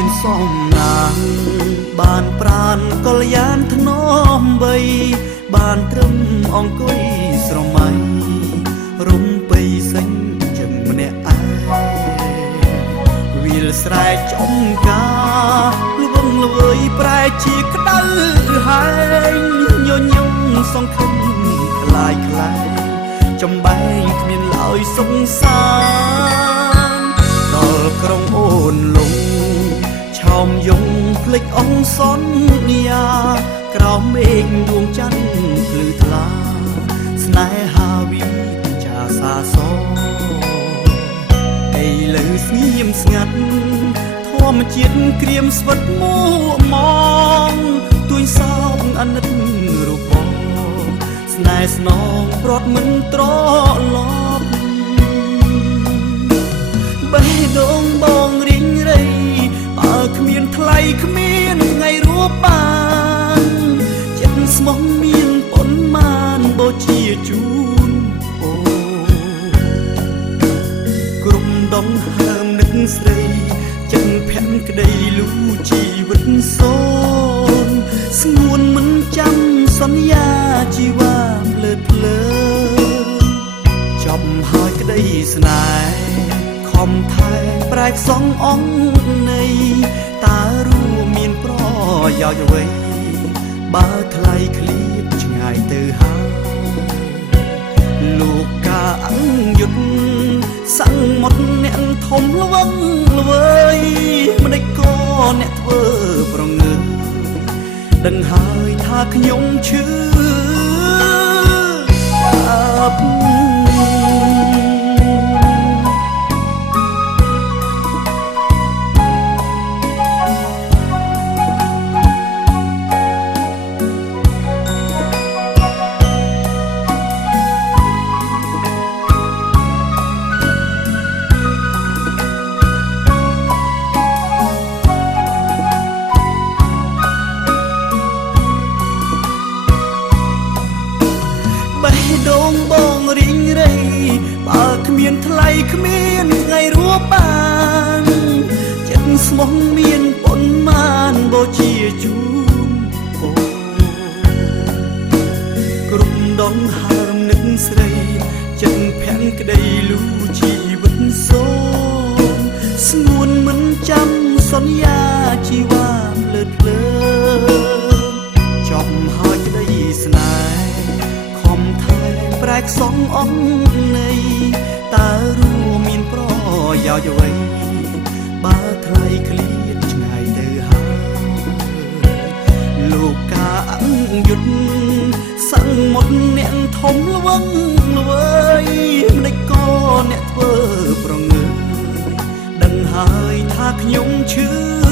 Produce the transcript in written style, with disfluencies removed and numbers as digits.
មានសំណាងបានប្រានកល្យានធ្នមបីបានត្រឹមអង្គុយស្រមៃរំបីសេញចឹងម្នាក់ឯងវាលស្រែចំការលវងល្វើយប្រែជាក្តៅហែងញញឹមសង្ឃឹមខ្លាយខ្លាយចំបែងគ្មានឡើយសង្សារដល់ក្រុងអូនលងឆោមយងភ្លេចអងសន្យាក្រោមមេឃដួងច័ន្ទភ្លឺថ្លាស្នេហាវិចាសាសឥឡូវស្ងៀមស្ងាត់ធម្មជាតិក្រៀមស្វិតមួម៉ងទួយសោកអាណិតរូបបងស្នេហ៍ស្នងព្រាត់មិនត្រឡប់បេះដូងបងរីងរៃបើគ្មានថ្លៃគ្មានថ្ងៃរួបបានចិត្តស្មោះមានប៉ុន្មានបូជាជូនអូក្រុមដងហើមនឹកស្រីចិនភាំងក្តីលូជីវិតសូនស្ងួនមិនចាំសន្យាជីវ៉ាភ្លើតភ្លើចប់ហើយក្តីស្នេហ៍ខំថែប្រែកសងអង្គនៃតើរួមមានប្រយោជន៍អ្វីបើថ្លៃឃ្លៀតឆ្ងាយទៅហើយលោកកាអង្យុទ្ធសង្មុតអ្នកធំល្វឹងល្វើយម្ដេចក៏អ្នកធ្វើប្រងើដឹងហើយថាខ្ញុំឈឺអាប់ដងបងរីងរៃបើគ្មានថ្លៃគ្មានថ្ងៃរួបបានចិត្តស្មោះមានប៉ុន្មានបូជាជូនអូក្រុមដងហើមនឹកស្រីចិត្តភាំងក្តីលូជីវិតសូនស្ងួនមិនចាំសន្យាជីវ៉ាភ្លើតភ្លើចប់ហើយក្តីស្នេហ៍ប្រែកសងអង្គនៃតើរួមមានប្រយោជន៍អ្វីបើថ្លៃឃ្លៀតឆ្ងាយទៅហើយលោកកាអង្យុទ្ធសង្មុតអ្នកធំល្វឹងល្វើយម្ដេចក៏អ្នកធ្វើប្រងើដឹងហើយថាខ្ញុំឈឺ